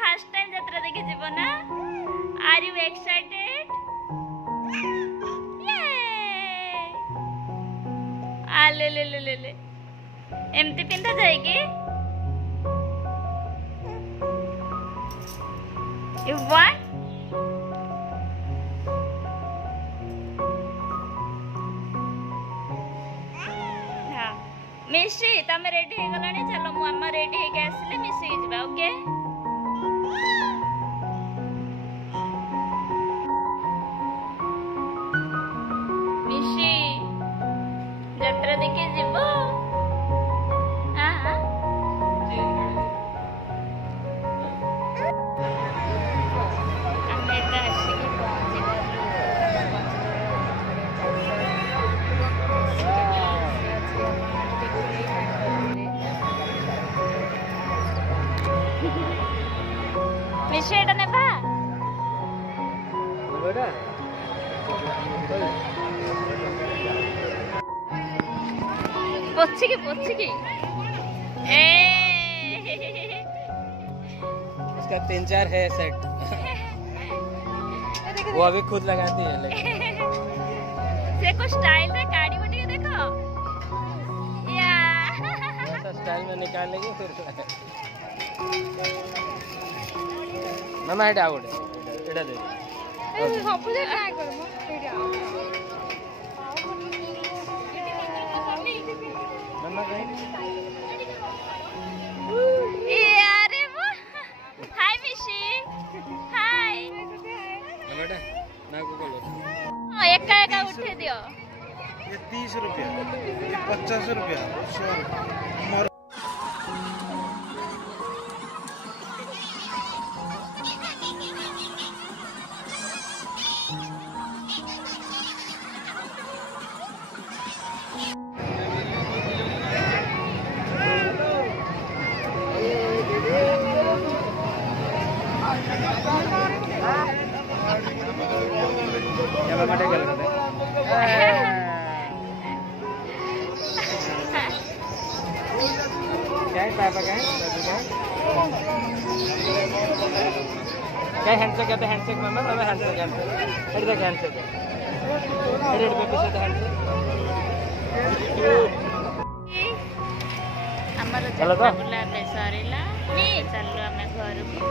first time यात्रा देखि जीवो ना आर यू एक्साइटेड आ ले ले ले ले एमती पिंधा जाए कि यू वांट मिशी तमे रेडी हो गलानी चलो मु अम्मा रेडी हो के आसले मिसी जिबा ओके मिशी यात्रा देखे जीवो हां हां हमें तो आशी की पहुंच मिशेड नेबा बेटा पोछी की ए इसका 3-4 है सेट वो अभी खुद लगाती है लेकिन से को स्टाइल रे गाड़ी बटी देखो या ऐसा स्टाइल में निकालेगी फिर मामा एटा आउट एटा दे ए सब जे ट्राई करमो एटा मामा गई अरे वो हाय मिशी हाय बेटा ना को बोलो एका एका उठे दियो ये 30 रुपया ये 50 रुपया 100 या मामा टेकल कर क्या है पापा क्या हैंडशेक कहते हैं हैंडशेक मामा मामा हैंडशेक हैंडशेक इधर हैंडशेक इधर पे पीछे हैंडशेक हमर चला बुला बे सरीला नी चलो हमें घर को